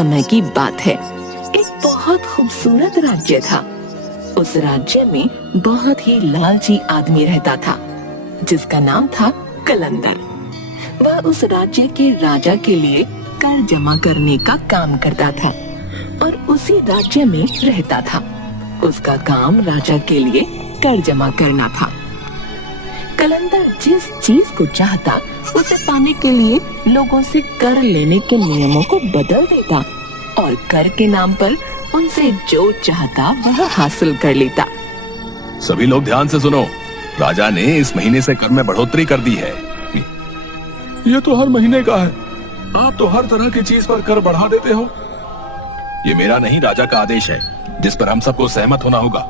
समय की बात है। एक बहुत खूबसूरत राज्य था। उस राज्य में बहुत ही लालची आदमी रहता था जिसका नाम था कलंदर। वह उस राज्य के राजा के लिए कर जमा करने का काम करता था और उसी राज्य में रहता था। उसका काम राजा के लिए कर जमा करना था। कलंदर जिस चीज को चाहता उसे पाने के लिए लोगों से कर लेने के नियमों को बदल देता और कर के नाम पर उनसे जो चाहता वह हासिल कर लेता। सभी लोग ध्यान से सुनो, राजा ने इस महीने से कर में बढ़ोतरी कर दी है। ये तो हर महीने का है, आप तो हर तरह की चीज पर कर बढ़ा देते हो। ये मेरा नहीं, राजा का आदेश है जिस पर हम सबको सहमत होना होगा।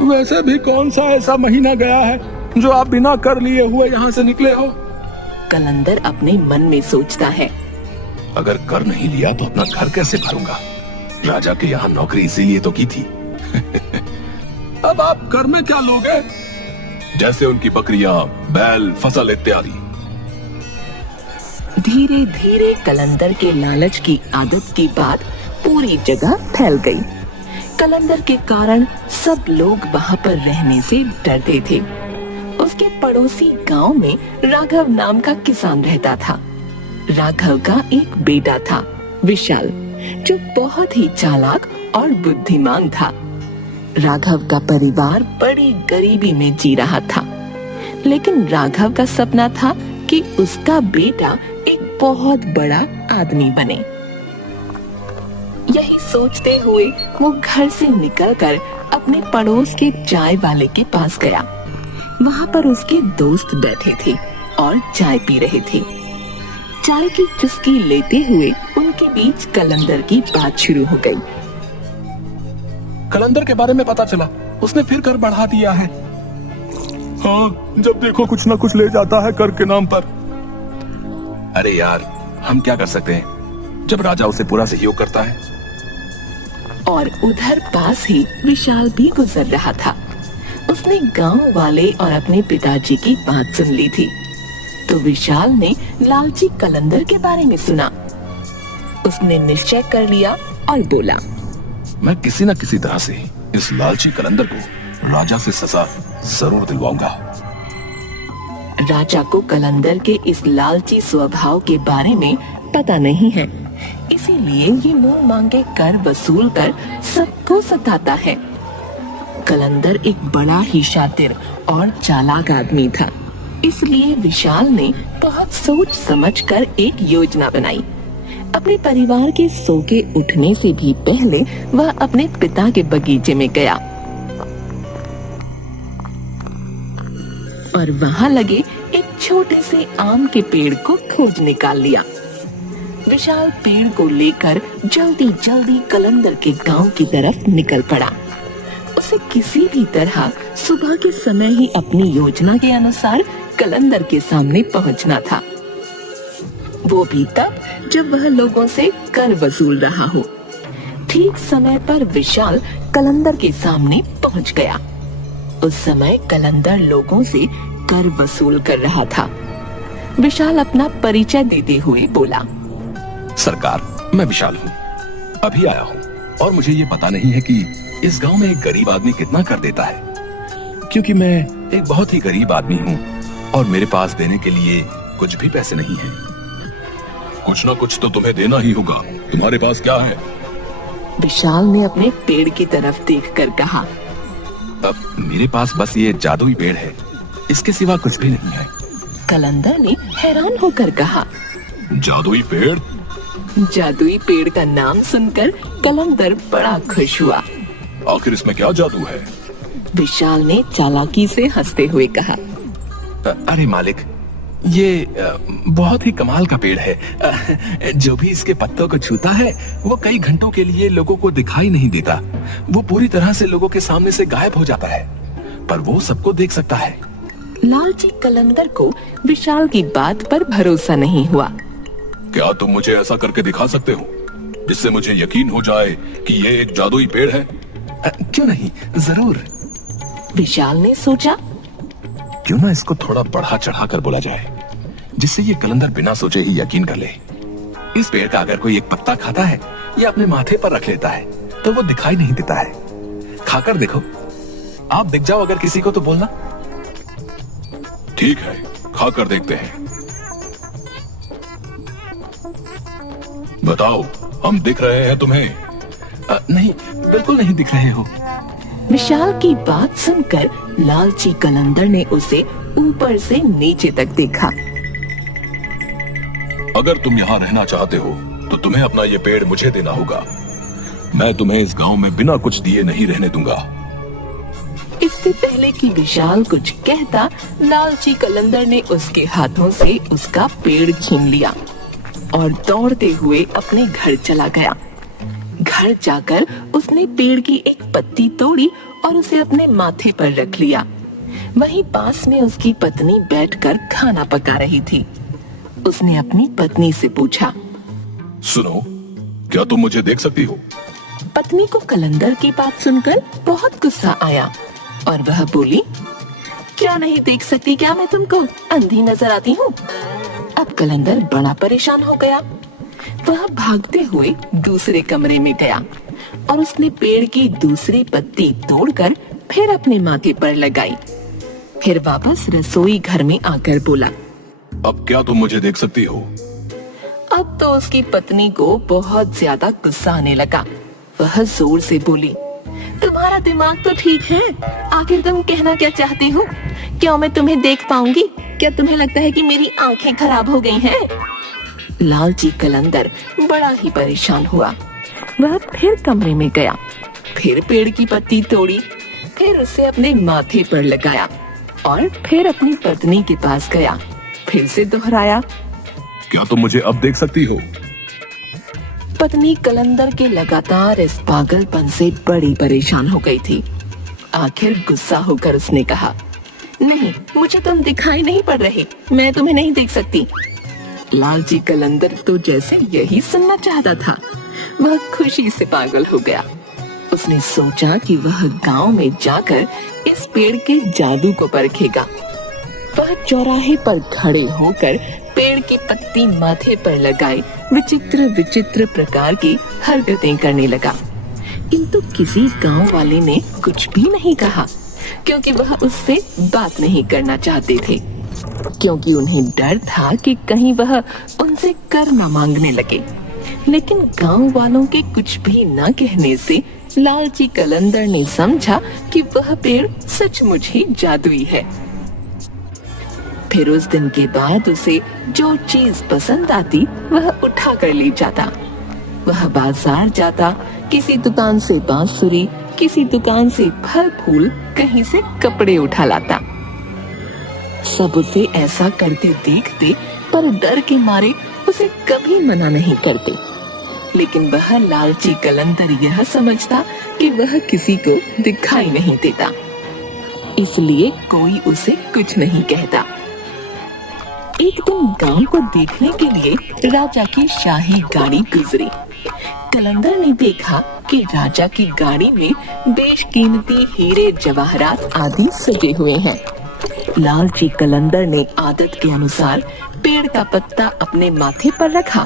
वैसे भी कौन सा ऐसा महीना गया है जो आप बिना कर लिए हुए यहाँ से निकले हो? कलंदर अपने मन में सोचता है, अगर कर नहीं लिया तो अपना घर कैसे भरूंगा? राजा के यहाँ नौकरी इसीलिए तो की थी। अब आप कर में क्या लोगे? जैसे उनकी बकरियां, बैल, फसल इत्यादि। धीरे धीरे कलंदर के लालच की आदत की बात पूरी जगह फैल गई। कलंदर के कारण सब लोग वहाँ पर रहने से डरते थे। उसके पड़ोसी गांव में राघव नाम का किसान रहता था। राघव का एक बेटा था विशाल, जो बहुत ही चालाक और बुद्धिमान था। राघव का परिवार बड़ी गरीबी में जी रहा था, लेकिन राघव का सपना था कि उसका बेटा एक बहुत बड़ा आदमी बने। यही सोचते हुए वो घर से निकलकर अपने पड़ोस के चाय वाले के पास गया। वहाँ पर उसके दोस्त बैठे थे और चाय पी रहे थे। चाय की चुस्की लेते हुए उनके बीच कलंदर की बात शुरू हो गई। कलंदर के बारे में पता चला, उसने फिर कर बढ़ा दिया है। हाँ, जब देखो कुछ ना कुछ ले जाता है कर के नाम पर। अरे यार, हम क्या कर सकते हैं जब राजा उसे पूरा सहयोग करता है। और उधर पास ही विशाल भी गुजर रहा था। उसने गांव वाले और अपने पिताजी की बात सुन ली थी, तो विशाल ने लालची कलंदर के बारे में सुना। उसने निश्चय कर लिया और बोला, मैं किसी न किसी तरह से इस लालची कलंदर को राजा से सजा जरूर दिलवाऊंगा। राजा को कलंदर के इस लालची स्वभाव के बारे में पता नहीं है, इसीलिए ये मुंह मांगे कर वसूल कर सबको सताता है। कलंदर एक बड़ा ही शातिर और चालाक आदमी था, इसलिए विशाल ने बहुत सोच समझकर एक योजना बनाई। अपने परिवार के सो के उठने से भी पहले वह अपने पिता के बगीचे में गया और वहाँ लगे एक छोटे से आम के पेड़ को खोज निकाल लिया। विशाल पेड़ को लेकर जल्दी जल्दी कलंदर के गांव की तरफ निकल पड़ा। उसे किसी भी तरह सुबह के समय ही अपनी योजना के अनुसार कलंदर के सामने पहुंचना था, वो भी तब जब वह लोगों से कर वसूल रहा हो। ठीक समय पर विशाल कलंदर के सामने पहुंच गया। उस समय कलंदर लोगों से कर वसूल कर रहा था। विशाल अपना परिचय देते हुए बोला, सरकार, मैं विशाल हूँ, अभी आया हूँ और मुझे ये पता नहीं है कि इस गांव में एक गरीब आदमी कितना कर देता है, क्योंकि मैं एक बहुत ही गरीब आदमी हूँ और मेरे पास देने के लिए कुछ भी पैसे नहीं हैं। कुछ ना कुछ तो तुम्हें देना ही होगा, तुम्हारे पास क्या है? विशाल ने अपने पेड़ की तरफ देखकर कहा, अब मेरे पास बस ये जादुई पेड़ है, इसके सिवा कुछ भी नहीं है। कलंदर ने हैरान होकर कहा, जादुई पेड़? जादुई पेड़ का नाम सुनकर कलंदर बड़ा खुश हुआ। आखिर इसमें क्या जादू है? विशाल ने चालाकी से हंसते हुए कहा, अरे मालिक, ये बहुत ही कमाल का पेड़ है। जो भी इसके पत्तों को छूता है वो कई घंटों के लिए लोगों को दिखाई नहीं देता। वो पूरी तरह से लोगों के सामने से गायब हो जाता है, पर वो सबको देख सकता है। लालची कलंदर को विशाल की बात पर भरोसा नहीं हुआ। क्या तुम मुझे ऐसा करके दिखा सकते हो जिससे मुझे यकीन हो जाए कि ये एक जादुई पेड़ है? क्यों नहीं, जरूर। विशाल ने सोचा, क्यों ना इसको थोड़ा बढ़ा चढ़ा कर बोला जाए, जिससे ये कलंदर बिना सोचे ही यकीन कर ले। इस पेड़ का अगर कोई एक पत्ता खाता है या अपने माथे पर रख लेता है तो वो दिखाई नहीं देता है। खाकर देखो, आप दिख जाओ अगर किसी को तो बोलना। ठीक है, खाकर देखते हैं। बताओ, हम दिख रहे हैं तुम्हें? नहीं, बिल्कुल नहीं दिख रहे हो। विशाल की बात सुनकर लालची कलंदर ने उसे ऊपर से नीचे तक देखा। अगर तुम यहाँ रहना चाहते हो तो तुम्हें अपना ये पेड़ मुझे देना होगा। मैं तुम्हें इस गांव में बिना कुछ दिए नहीं रहने दूंगा। इससे पहले कि विशाल कुछ कहता, लालची कलंदर ने उसके हाथों से उसका पेड़ छीन लिया और दौड़ते हुए अपने घर चला गया। घर जाकर उसने पेड़ की एक पत्ती तोड़ी और उसे अपने माथे पर रख लिया। वहीं पास में उसकी पत्नी बैठकर खाना पका रही थी। उसने अपनी पत्नी से पूछा, सुनो, क्या तुम मुझे देख सकती हो? पत्नी को कलंदर की बात सुनकर बहुत गुस्सा आया और वह बोली, क्या नहीं देख सकती क्या मैं तुमको? अंधी नजर आती हूँ? अब कलंदर बड़ा परेशान हो गया। वह भागते हुए दूसरे कमरे में गया और उसने पेड़ की दूसरी पत्ती तोड़कर फिर अपने माथे पर लगाई। फिर वापस रसोई घर में आकर बोला, अब क्या तुम मुझे देख सकती हो? अब तो उसकी पत्नी को बहुत ज्यादा गुस्सा आने लगा। वह जोर से बोली, तुम्हारा दिमाग तो ठीक है, आखिर तुम कहना क्या चाहते हो? क्या मैं तुम्हें देख पाऊंगी? क्या तुम्हें लगता है कि मेरी आंखें खराब हो गई हैं? लालची कलंदर बड़ा ही परेशान हुआ। वह फिर कमरे में गया, फिर पेड़ की पत्ती तोड़ी, फिर उसे अपने माथे पर लगाया और फिर अपनी पत्नी के पास गया। फिर से दोहराया, क्या तुम मुझे अब देख सकती हो? पत्नी कलंदर के लगातार इस पागलपन से बड़ी परेशान हो गई थी। आखिर गुस्सा होकर उसने कहा, नहीं, मुझे तुम दिखाई नहीं पड़ रहे, मैं तुम्हें नहीं देख सकती। लालची कलंदर तो जैसे यही सुनना चाहता था। वह खुशी से पागल हो गया। उसने सोचा कि वह गांव में जाकर इस पेड़ के जादू को परखेगा। वह चौराहे पर खड़े होकर पेड़ की पत्ती माथे पर लगाए विचित्र विचित्र प्रकार की हरकतें करने लगा। किंतु किसी गांव वाले ने कुछ भी नहीं कहा, क्योंकि वह उससे बात नहीं करना चाहते थे, क्योंकि उन्हें डर था कि कहीं वह उनसे कर न मांगने लगे। लेकिन गांव वालों के कुछ भी न कहने से लालची कलंदर ने समझा कि वह पेड़ सचमुच ही जादुई है। फिर उस दिन के बाद उसे जो चीज पसंद आती वह उठा कर ले जाता। वह बाजार जाता, किसी दुकान से बांसुरी, किसी दुकान से फल फूल, कहीं से कपड़े उठा लाता। सब उसे ऐसा करते देखते पर डर के मारे उसे कभी मना नहीं करते। लेकिन वह लालची कलंदर यह समझता कि वह किसी को दिखाई नहीं देता, इसलिए कोई उसे कुछ नहीं कहता। एक दिन गांव को देखने के लिए राजा की शाही गाड़ी गुजरी। कलंदर ने देखा कि राजा की गाड़ी में बेशकीमती हीरे जवाहरात आदि सजे हुए हैं। लालची कलंदर ने आदत के अनुसार पेड़ का पत्ता अपने माथे पर रखा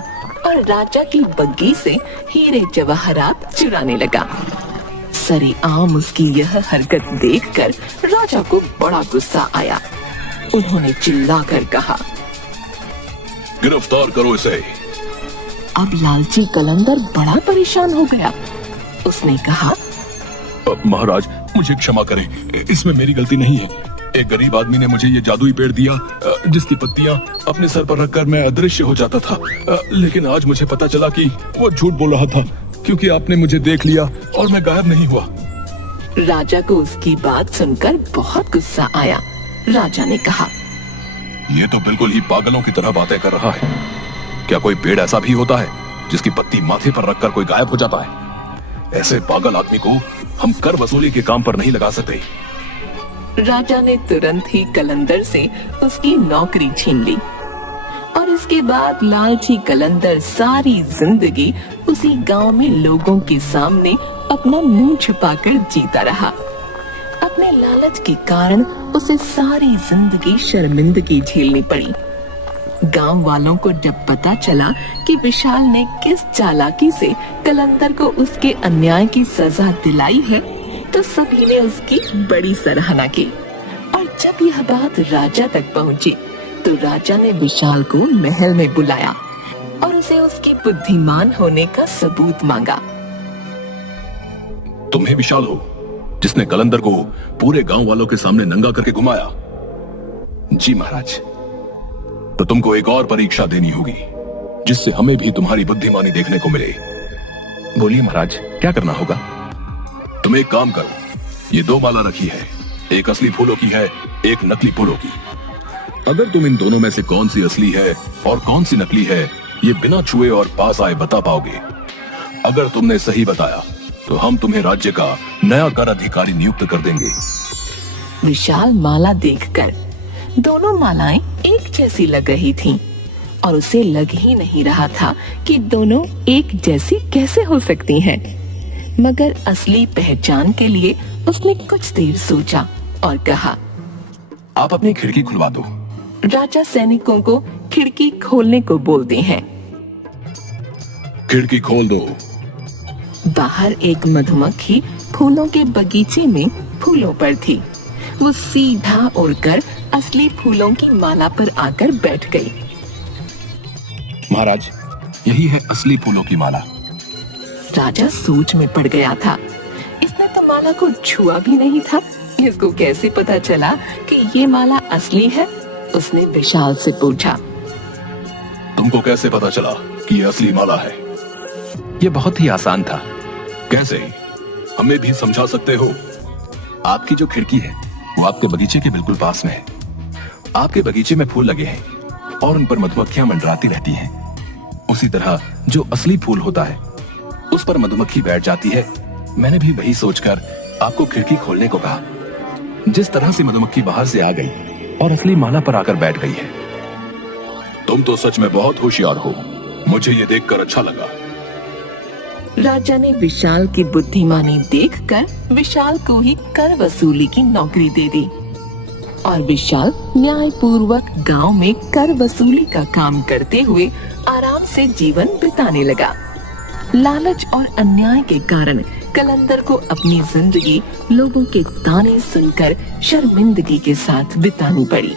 और राजा की बग्गी से हीरे जवाहरात चुराने लगा। सरेआम उसकी यह हरकत देखकर राजा को बड़ा गुस्सा आया। उन्होंने चिल्लाकर कहा, गिरफ्तार करो इसे। अब लालची कलंदर बड़ा परेशान हो गया। उसने कहा, महाराज, मुझे क्षमा करें, इसमें मेरी गलती नहीं है। एक गरीब आदमी ने मुझे ये जादुई पेड़ दिया जिसकी पत्तियां अपने सर पर रखकर मैं अदृश्य हो जाता था। लेकिन आज मुझे पता चला कि वो झूठ बोल रहा था, क्योंकि आपने मुझे देख लिया और मैं गायब नहीं हुआ। राजा को उसकी बात सुनकर बहुत गुस्सा आया। राजा ने कहा, ये तो बिल्कुल ही पागलों की तरह बातें कर रहा है। क्या कोई पेड़ ऐसा भी होता है जिसकी पत्ती माथे पर रखकर कोई गायब हो जाता है? ऐसे पागल आदमी को हम कर वसूली के काम पर नहीं लगा सकते। राजा ने तुरंत ही कलंदर से उसकी नौकरी छीन ली और इसके बाद लालची कलंदर सारी जिंदगी उसी गांव में लोगों के सामने अपना मुंह छुपाकर जीता रहा। अपने लालच के कारण उसे सारी जिंदगी शर्मिंदगी झेलनी पड़ी। गांव वालों को जब पता चला कि विशाल ने किस चालाकी से कलंदर को उसके अन्याय की सजा दिलाई है, तो सभी ने उसकी बड़ी सराहना की। और जब यह बात राजा तक पहुंची, तो राजा ने विशाल को महल में बुलाया और उसे उसकी बुद्धिमान होने का सबूत मांगा। तुम ही विशाल हो जिसने कलंदर को पूरे गांव वालों के सामने नंगा करके घुमाया? जी महाराज। तो तुमको एक और परीक्षा देनी होगी, जिससे हमें भी तुम्हारी बुद्धिमानी देखने को मिले। बोलिए महाराज, क्या करना होगा? तुम एक काम करो, ये 2 माला रखी है, एक असली फूलों की है, एक नकली फूलों की। अगर तुम इन दोनों में से कौन सी असली है और कौन सी नकली है, ये बिना छुए और पास आए बता पाओगे। अगर तुमने सही बताया तो हम तुम्हें राज्य का नया कर अधिकारी नियुक्त कर देंगे। विशाल माला देखकर दोनों मालाएं एक जैसी लग रही थीं और उसे लग ही नहीं रहा था कि दोनों एक जैसी कैसे हो सकती हैं। मगर असली पहचान के लिए उसने कुछ देर सोचा और कहा, आप अपनी खिड़की खुलवा दो। राजा सैनिकों को खिड़की खोलने को बोलते हैं। खिड़की खोल दो। बाहर एक मधुमक्खी फूलों के बगीचे में फूलों पर थी। वो सीधा उड़कर असली फूलों की माला पर आकर बैठ गई। महाराज, यही है असली फूलों की माला। राजा सोच में पड़ गया था। इसने तो माला को छुआ भी नहीं था, इसको कैसे पता चला कि ये माला असली है? उसने विशाल से पूछा। तुमको कैसे पता चला कि ये असली माला है? ये बहुत ही आसान था। कैसे? हमें भी समझा सकते हो? आपकी जो खिड़की है वो आपके बगीचे के बिल्कुल पास में है। आपके बगीचे में फूल लगे हैं और उन पर मधुमक्खियां मंडराती रहती हैं। उसी तरह जो असली फूल होता है उस पर मधुमक्खी बैठ जाती है। मैंने भी वही सोचकर आपको खिड़की खोलने को कहा। जिस तरह से मधुमक्खी बाहर से आ गई और असली माला पर आकर बैठ गई है। तुम तो सच में बहुत होशियार हो, मुझे ये देखकर अच्छा लगा। राजा ने विशाल की बुद्धिमानी देखकर विशाल को ही कर वसूली की नौकरी दे दी और विशाल न्यायपूर्वक गांव में कर वसूली का काम करते हुए आराम से जीवन बिताने लगा। लालच और अन्याय के कारण कलंदर को अपनी जिंदगी लोगों के ताने सुनकर शर्मिंदगी के साथ बितानी पड़ी।